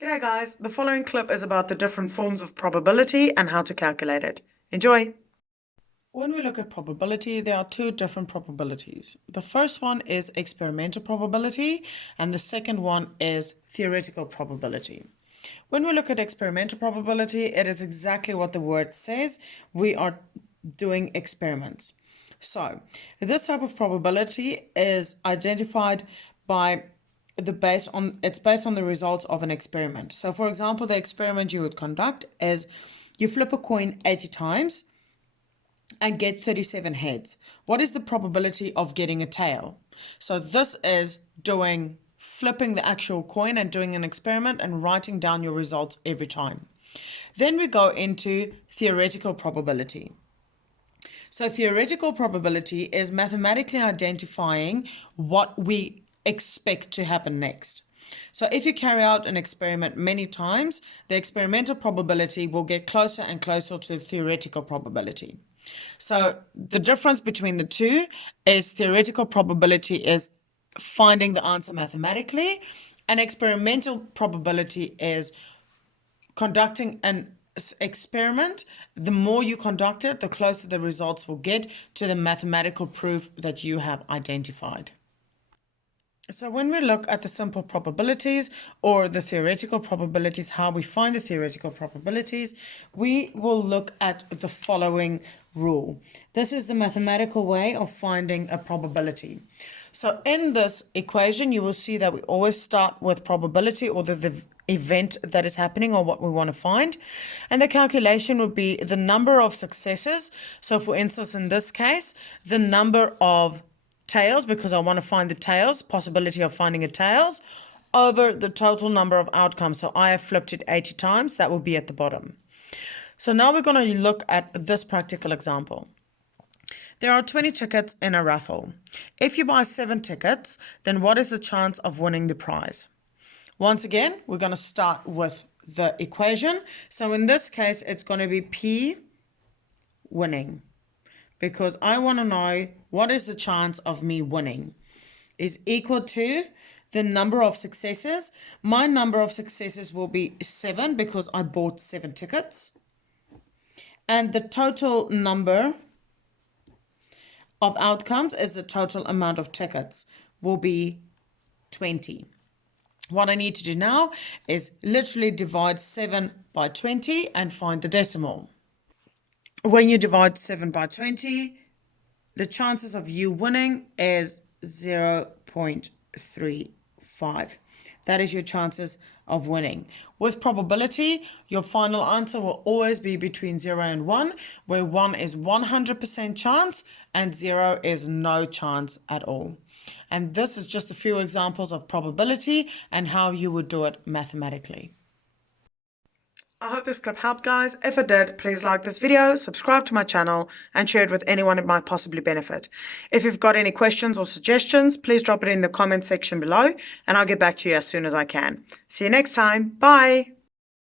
G'day guys, the following clip is about the different forms of probability and how to calculate it. Enjoy! When we look at probability, there are two different probabilities. The first one is experimental probability and the second one is theoretical probability. When we look at experimental probability, it is exactly what the word says. We are doing experiments. So this type of probability is identified by it's based on the results of an experiment. So for example, the experiment you would conduct is you flip a coin 80 times and get 37 heads. What is the probability of getting a tail? So this is flipping the actual coin and doing an experiment and writing down your results every time. Then we go into theoretical probability. So theoretical probability is mathematically identifying what we expect to happen next. So if you carry out an experiment many times, the experimental probability will get closer and closer to the theoretical probability. So the difference between the two is theoretical probability is finding the answer mathematically, and experimental probability is conducting an experiment. The more you conduct it, the closer the results will get to the mathematical proof that you have identified. So when we look at the simple probabilities or the theoretical probabilities, how we find the theoretical probabilities, we will look at the following rule. This is the mathematical way of finding a probability. So in this equation, you will see that we always start with probability or the event that is happening or what we want to find. And the calculation would be the number of successes. So for instance, in this case, the number of tails, because I want to find the tails, possibility of finding a tails, over the total number of outcomes. So I have flipped it 80 times. That will be at the bottom. So now we're going to look at this practical example. There are 20 tickets in a raffle. If you buy 7 tickets, then what is the chance of winning the prize? Once again, we're going to start with the equation. So in this case, it's going to be P winning, because I want to know what is the chance of me winning is equal to the number of successes. My number of successes will be 7 because I bought 7 tickets. And the total number of outcomes is the total amount of tickets will be 20. What I need to do now is literally divide 7 by 20 and find the decimal. When you divide 7 by 20, the chances of you winning is 0.35. That is your chances of winning. With probability, your final answer will always be between 0 and 1, where 1 is 100% chance and 0 is no chance at all. And this is just a few examples of probability and how you would do it mathematically. I hope this clip helped, guys. If it did, please like this video, subscribe to my channel, and share it with anyone it might possibly benefit. If you've got any questions or suggestions, please drop it in the comment section below, and I'll get back to you as soon as I can. See you next time. Bye.